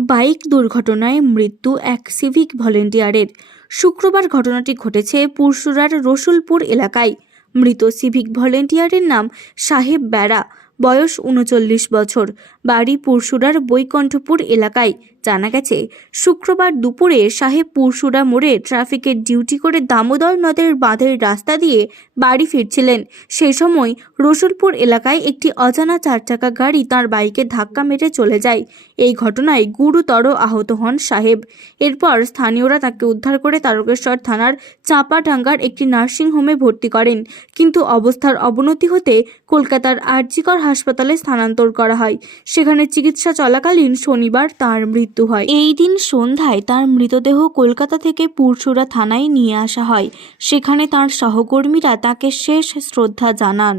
Bike দুর্ঘটনায় মৃত্যু এক সিভিক ভলেন্টিয়ারের। শুক্রবার ঘটনাটি ঘটেছে পুরসুরার রসুলপুর এলাকায়। মৃত সিভিক ভলেন্টিয়ারের নাম সাহেব বেড়া। বয়স উনচল্লিশ বছর। বাড়ি পুরসুরার বৈকণ্ঠপুর এলাকায়। জানা গেছে, শুক্রবার দুপুরে সাহেব পুরসুরা মোড়ে ট্রাফিকের ডিউটি করে দামোদর নদের বাঁধের রাস্তা দিয়ে বাড়ি ফিরছিলেন। সেই সময় রসুলপুর এলাকায় একটি অজানা চারচাকা গাড়ি তার বাইকে ধাক্কা মেরে চলে যায়। এই ঘটনায় গুরুতর আহত হন সাহেব। এরপর স্থানীয়রা তাকে উদ্ধার করে তারকেশ্বর থানার চাঁপাডাঙ্গার একটি নার্সিংহোমে ভর্তি করেন। কিন্তু অবস্থার অবনতি হতে কলকাতার আরজিকর হাসপাতালে স্থানান্তর করা হয়। সেখানে চিকিৎসা চলাকালীন শনিবার তার মৃত্যু হয়। এই দিন সন্ধ্যায় তার মৃতদেহ কলকাতা থেকে পুরসুরা থানায় নিয়ে আসা হয়। সেখানে তার সহকর্মীরা তাকে শেষ শ্রদ্ধা জানান।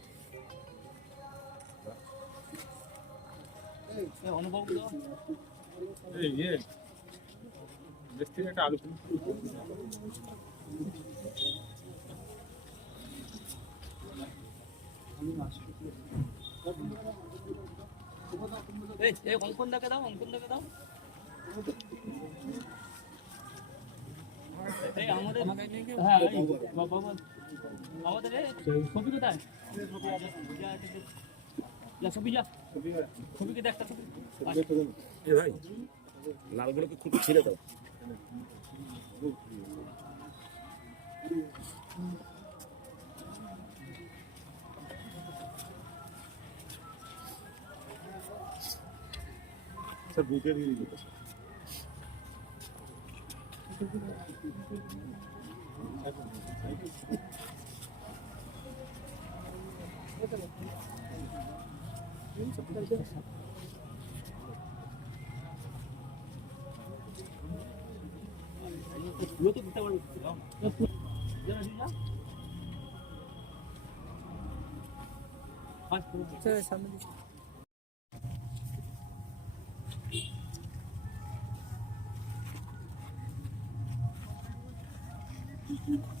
ইয়ে অঙ্কন দাকে দাও অঙ্কন দাকে দাও এই আমাদের হ্যাঁ আমাদের ছবি কোথায় যা ছবি যা ছবিকে দেখ ছবি এ ভাই লালগুলোকে খুব ছিঁড়ে দাও স্যার বুকে দিয়ে দিতে পুরো তো 제가 잘못 Thank you.